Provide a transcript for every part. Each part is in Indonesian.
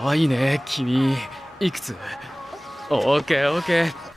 かわいいね、君。いくつ？オーケーオーケー。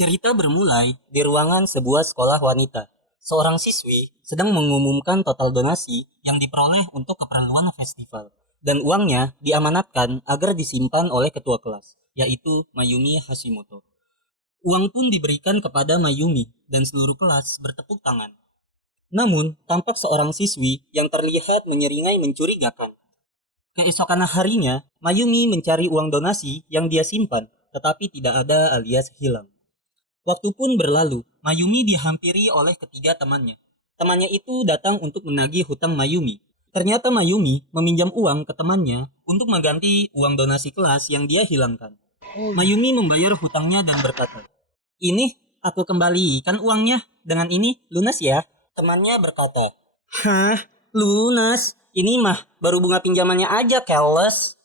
Cerita bermulai di ruangan sebuah sekolah wanita. Seorang siswi sedang mengumumkan total donasi yang diperoleh untuk keperluan festival. Dan uangnya diamanatkan agar disimpan oleh ketua kelas, yaitu Mayumi Hashimoto. Uang pun diberikan kepada Mayumi dan seluruh kelas bertepuk tangan. Namun, tampak seorang siswi yang terlihat menyeringai mencurigakan. Keesokan harinya, Mayumi mencari uang donasi yang dia simpan, tetapi tidak ada alias hilang. Waktu pun berlalu, Mayumi dihampiri oleh ketiga temannya. Temannya itu datang untuk menagih hutang Mayumi. Ternyata Mayumi meminjam uang ke temannya untuk mengganti uang donasi kelas yang dia hilangkan. Mayumi membayar hutangnya dan berkata, "Ini aku kembalikan uangnya, dengan ini lunas ya." Temannya berkata, "Hah? Lunas? Ini mah baru bunga pinjamannya aja, keles."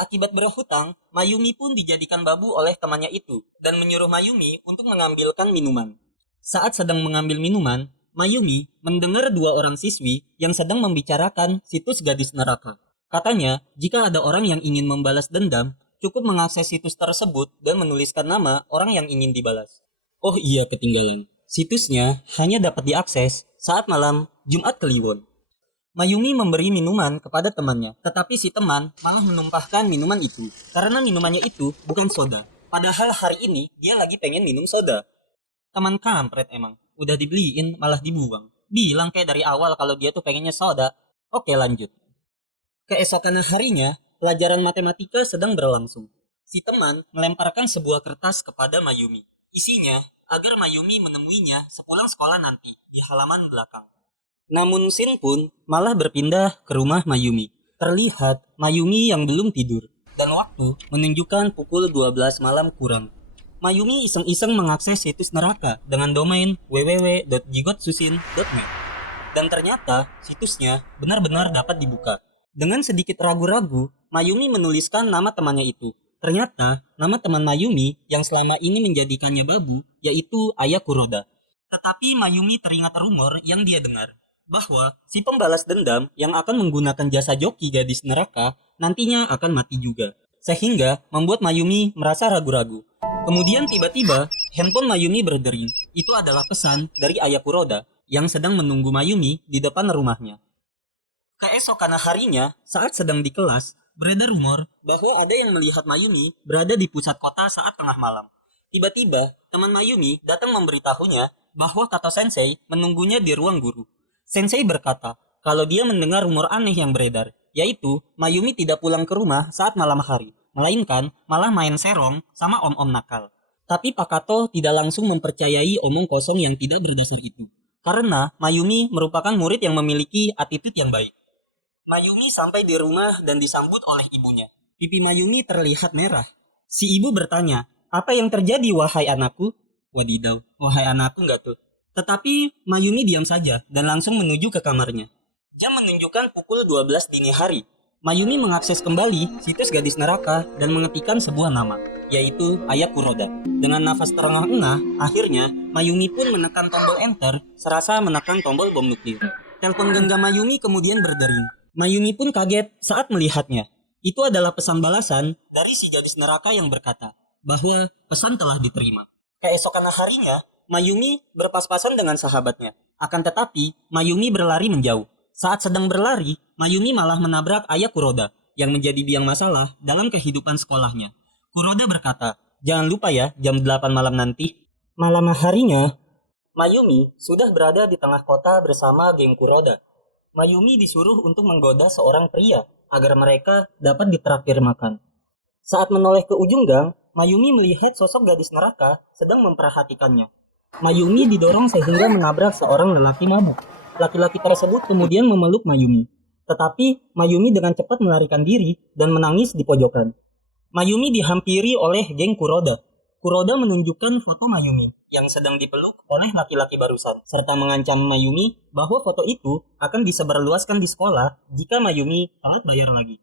Akibat berhutang, Mayumi pun dijadikan babu oleh temannya itu dan menyuruh Mayumi untuk mengambilkan minuman. Saat sedang mengambil minuman, Mayumi mendengar dua orang siswi yang sedang membicarakan situs gadis neraka. Katanya, jika ada orang yang ingin membalas dendam, cukup mengakses situs tersebut dan menuliskan nama orang yang ingin dibalas. Oh iya, ketinggalan. Situsnya hanya dapat diakses saat malam Jumat Kliwon. Mayumi memberi minuman kepada temannya, tetapi si teman malah menumpahkan minuman itu karena minumannya itu bukan soda. Padahal hari ini dia lagi pengen minum soda. Teman kampret emang, udah dibeliin malah dibuang. Bilang kayak dari awal kalau dia tuh pengennya soda. Oke, lanjut. Keesokan harinya, pelajaran matematika sedang berlangsung. Si teman melemparkan sebuah kertas kepada Mayumi. Isinya agar Mayumi menemuinya sepulang sekolah nanti di halaman belakang. Namun Shin pun malah berpindah ke rumah Mayumi. Terlihat Mayumi yang belum tidur dan waktu menunjukkan pukul 12 malam kurang. Mayumi iseng-iseng mengakses situs neraka dengan domain www.jigotsusin.net. Dan ternyata situsnya benar-benar dapat dibuka. Dengan sedikit ragu-ragu, Mayumi menuliskan nama temannya itu. Ternyata nama teman Mayumi yang selama ini menjadikannya babu yaitu Aya Kuroda. Tetapi Mayumi teringat rumor yang dia dengar bahwa si pembalas dendam yang akan menggunakan jasa joki gadis neraka nantinya akan mati juga. Sehingga membuat Mayumi merasa ragu-ragu. Kemudian tiba-tiba handphone Mayumi berdering. Itu adalah pesan dari Aya Kuroda yang sedang menunggu Mayumi di depan rumahnya. Keesokan harinya, saat sedang di kelas, beredar rumor bahwa ada yang melihat Mayumi berada di pusat kota saat tengah malam. Tiba-tiba, teman Mayumi datang memberitahunya bahwa Kato Sensei menunggunya di ruang guru. Sensei berkata kalau dia mendengar rumor aneh yang beredar, yaitu Mayumi tidak pulang ke rumah saat malam hari, melainkan malah main serong sama om-om nakal. Tapi Pak Kato tidak langsung mempercayai omong kosong yang tidak berdasar itu, karena Mayumi merupakan murid yang memiliki attitude yang baik. Mayumi sampai di rumah dan disambut oleh ibunya. Pipi Mayumi terlihat merah. Si ibu bertanya, "Apa yang terjadi wahai anakku?" Wadidaw, wahai anakku enggak tuh. Tetapi Mayumi diam saja dan langsung menuju ke kamarnya. Jam menunjukkan pukul 12 dini hari. Mayumi mengakses kembali situs gadis neraka dan mengetikkan sebuah nama, yaitu Aya Kuroda. Dengan nafas terengah-engah, akhirnya Mayumi pun menekan tombol enter serasa menekan tombol bom nuklir. Telepon genggam Mayumi kemudian berdering. Mayumi pun kaget saat melihatnya. Itu adalah pesan balasan dari si gadis neraka yang berkata bahwa pesan telah diterima. Keesokan harinya, Mayumi berpas-pasan dengan sahabatnya. Akan tetapi, Mayumi berlari menjauh. Saat sedang berlari, Mayumi malah menabrak Aya Kuroda yang menjadi biang masalah dalam kehidupan sekolahnya. Kuroda berkata, "Jangan lupa ya, jam 8 malam nanti." Malam harinya, Mayumi sudah berada di tengah kota bersama geng Kuroda. Mayumi disuruh untuk menggoda seorang pria agar mereka dapat ditraktir makan. Saat menoleh ke ujung gang, Mayumi melihat sosok gadis neraka sedang memperhatikannya. Mayumi didorong sehingga menabrak seorang lelaki mabuk. Laki-laki tersebut kemudian memeluk Mayumi. Tetapi Mayumi dengan cepat melarikan diri dan menangis di pojokan. Mayumi dihampiri oleh geng Kuroda. Kuroda menunjukkan foto Mayumi yang sedang dipeluk oleh laki-laki barusan, serta mengancam Mayumi bahwa foto itu akan disebarluaskan di sekolah jika Mayumi telat bayar lagi.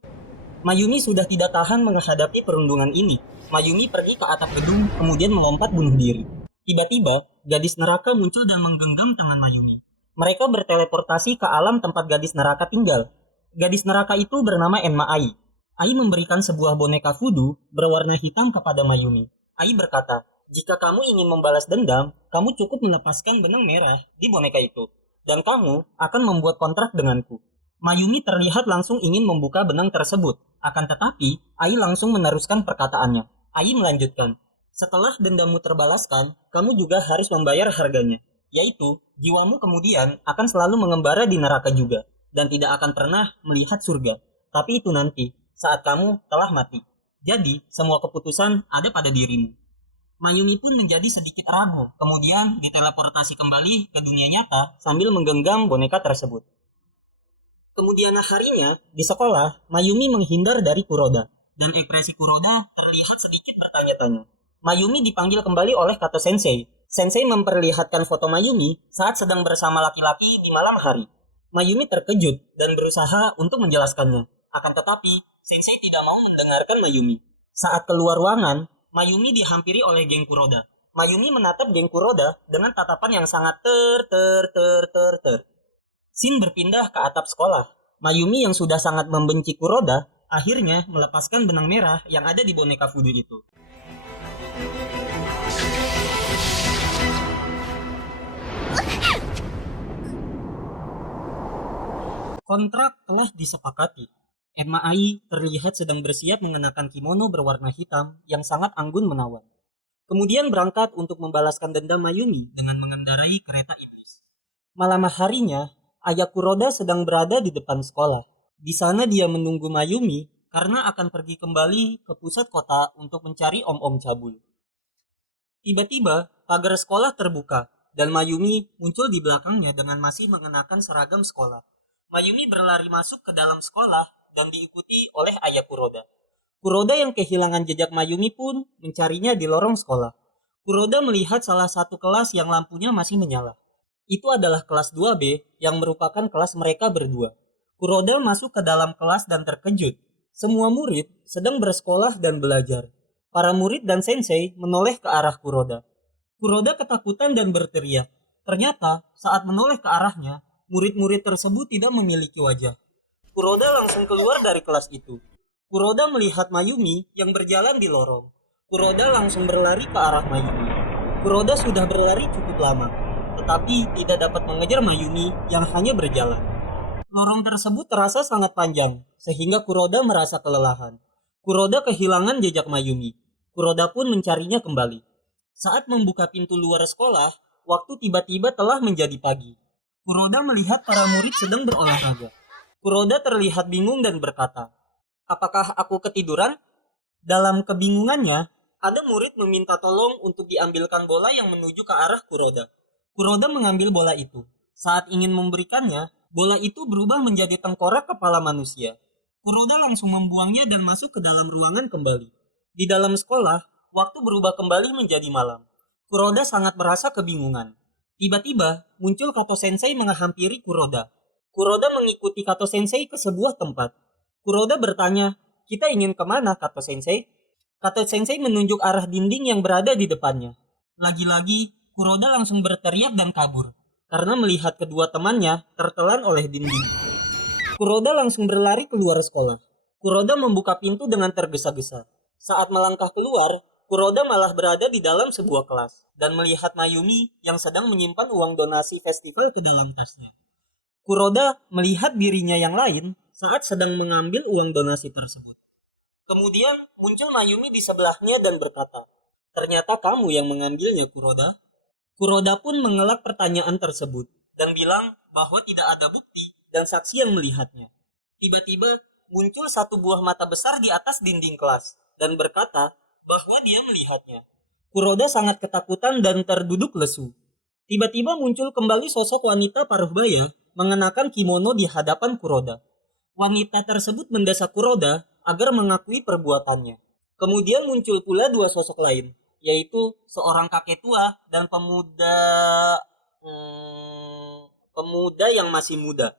Mayumi sudah tidak tahan menghadapi perundungan ini. Mayumi pergi ke atap gedung, kemudian melompat bunuh diri. Tiba-tiba, gadis neraka muncul dan menggenggam tangan Mayumi. Mereka berteleportasi ke alam tempat gadis neraka tinggal. Gadis neraka itu bernama Enma Ai. Ai memberikan sebuah boneka voodoo berwarna hitam kepada Mayumi. Ai berkata, jika kamu ingin membalas dendam, kamu cukup melepaskan benang merah di boneka itu. Dan kamu akan membuat kontrak denganku. Mayumi terlihat langsung ingin membuka benang tersebut. Akan tetapi, Ai langsung meneruskan perkataannya. Ai melanjutkan, setelah dendammu terbalaskan, kamu juga harus membayar harganya. Yaitu, jiwamu kemudian akan selalu mengembara di neraka juga. Dan tidak akan pernah melihat surga. Tapi itu nanti, saat kamu telah mati. Jadi, semua keputusan ada pada dirimu. Mayumi pun menjadi sedikit ragu, kemudian diteleportasi kembali ke dunia nyata sambil menggenggam boneka tersebut. Kemudian harinya, di sekolah, Mayumi menghindar dari Kuroda. Dan ekspresi Kuroda terlihat sedikit bertanya-tanya. Mayumi dipanggil kembali oleh Kato Sensei. Sensei memperlihatkan foto Mayumi saat sedang bersama laki-laki di malam hari. Mayumi terkejut dan berusaha untuk menjelaskannya. Akan tetapi, Sensei tidak mau mendengarkan Mayumi. Saat keluar ruangan, Mayumi dihampiri oleh geng Kuroda. Mayumi menatap geng Kuroda dengan tatapan yang sangat ter. Scene berpindah ke atap sekolah. Mayumi yang sudah sangat membenci Kuroda, akhirnya melepaskan benang merah yang ada di boneka voodoo itu. Kontrak telah disepakati. Enma Ai terlihat sedang bersiap mengenakan kimono berwarna hitam yang sangat anggun menawan. Kemudian berangkat untuk membalaskan dendam Mayumi dengan mengendarai kereta iblis. Malam harinya, ayah Kuroda sedang berada di depan sekolah. Di sana dia menunggu Mayumi karena akan pergi kembali ke pusat kota untuk mencari om-om cabul. Tiba-tiba, pagar sekolah terbuka dan Mayumi muncul di belakangnya dengan masih mengenakan seragam sekolah. Mayumi berlari masuk ke dalam sekolah dan diikuti oleh ayah Kuroda. Kuroda yang kehilangan jejak Mayumi pun mencarinya di lorong sekolah. Kuroda melihat salah satu kelas yang lampunya masih menyala. Itu adalah kelas 2B yang merupakan kelas mereka berdua. Kuroda masuk ke dalam kelas dan terkejut. Semua murid sedang bersekolah dan belajar. Para murid dan sensei menoleh ke arah Kuroda. Kuroda ketakutan dan berteriak. Ternyata saat menoleh ke arahnya, murid-murid tersebut tidak memiliki wajah. Kuroda langsung keluar dari kelas itu. Kuroda melihat Mayumi yang berjalan di lorong. Kuroda langsung berlari ke arah Mayumi. Kuroda sudah berlari cukup lama, tetapi tidak dapat mengejar Mayumi yang hanya berjalan. Lorong tersebut terasa sangat panjang, sehingga Kuroda merasa kelelahan. Kuroda kehilangan jejak Mayumi. Kuroda pun mencarinya kembali. Saat membuka pintu luar sekolah, waktu tiba-tiba telah menjadi pagi. Kuroda melihat para murid sedang berolahraga. Kuroda terlihat bingung dan berkata, apakah aku ketiduran? Dalam kebingungannya, ada murid meminta tolong untuk diambilkan bola yang menuju ke arah Kuroda. Kuroda mengambil bola itu. Saat ingin memberikannya, bola itu berubah menjadi tengkorak kepala manusia. Kuroda langsung membuangnya dan masuk ke dalam ruangan kembali. Di dalam sekolah, waktu berubah kembali menjadi malam. Kuroda sangat merasa kebingungan. Tiba-tiba, muncul Kato Sensei menghampiri Kuroda. Kuroda mengikuti Kato Sensei ke sebuah tempat. Kuroda bertanya, kita ingin kemana, Kato Sensei? Kato Sensei menunjuk arah dinding yang berada di depannya. Lagi-lagi, Kuroda langsung berteriak dan kabur, karena melihat kedua temannya tertelan oleh dinding. Kuroda langsung berlari keluar sekolah. Kuroda membuka pintu dengan tergesa-gesa. Saat melangkah keluar, Kuroda malah berada di dalam sebuah kelas dan melihat Mayumi yang sedang menyimpan uang donasi festival ke dalam tasnya. Kuroda melihat dirinya yang lain saat sedang mengambil uang donasi tersebut. Kemudian muncul Mayumi di sebelahnya dan berkata, ternyata kamu yang mengambilnya, Kuroda. Kuroda pun mengelak pertanyaan tersebut dan bilang bahwa tidak ada bukti dan saksi yang melihatnya. Tiba-tiba muncul satu buah mata besar di atas dinding kelas dan berkata bahwa dia melihatnya. Kuroda sangat ketakutan dan terduduk lesu. Tiba-tiba muncul kembali sosok wanita paruh baya mengenakan kimono di hadapan Kuroda. Wanita tersebut mendesak Kuroda agar mengakui perbuatannya. Kemudian muncul pula dua sosok lain. yaitu seorang kakek tua dan pemuda yang masih muda.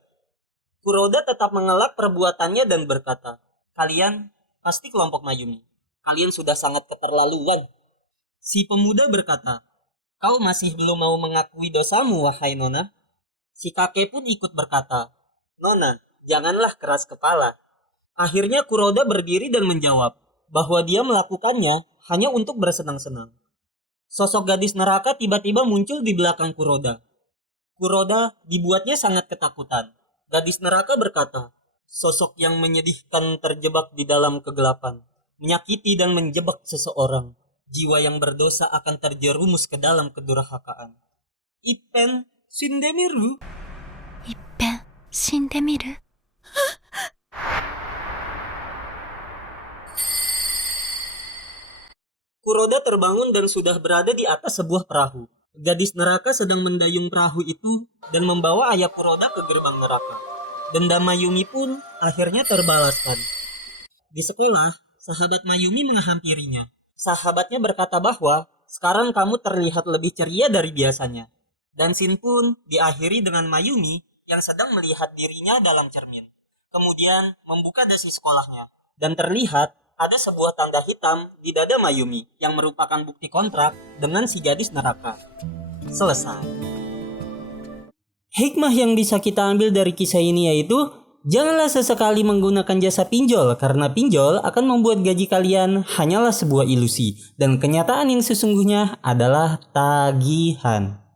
Kuroda tetap mengelak perbuatannya dan berkata, "Kalian pasti kelompok Mayumi. Kalian sudah sangat keterlaluan." Si pemuda berkata, "Kau masih belum mau mengakui dosamu, wahai Nona?" Si kakek pun ikut berkata, "Nona, janganlah keras kepala." Akhirnya Kuroda berdiri dan menjawab bahwa dia melakukannya hanya untuk bersenang-senang. Sosok gadis neraka tiba-tiba muncul di belakang Kuroda. Kuroda dibuatnya sangat ketakutan. Gadis neraka berkata, "Sosok yang menyedihkan terjebak di dalam kegelapan, menyakiti dan menjebak seseorang. Jiwa yang berdosa akan terjerumus ke dalam kedurhakaan. Ippen Shindemiru." いっぺん死んでみる Kuroda terbangun dan sudah berada di atas sebuah perahu. Gadis neraka sedang mendayung perahu itu dan membawa ayah Kuroda ke gerbang neraka. Dendam Mayumi pun akhirnya terbalaskan. Di sekolah, sahabat Mayumi menghampirinya. Sahabatnya berkata bahwa sekarang kamu terlihat lebih ceria dari biasanya. Dan scene pun diakhiri dengan Mayumi yang sedang melihat dirinya dalam cermin. Kemudian membuka dasi sekolahnya dan terlihat ada sebuah tanda hitam di dada Mayumi yang merupakan bukti kontrak dengan si gadis neraka. Selesai. Hikmah yang bisa kita ambil dari kisah ini yaitu janganlah sesekali menggunakan jasa pinjol karena pinjol akan membuat gaji kalian hanyalah sebuah ilusi dan kenyataan yang sesungguhnya adalah tagihan.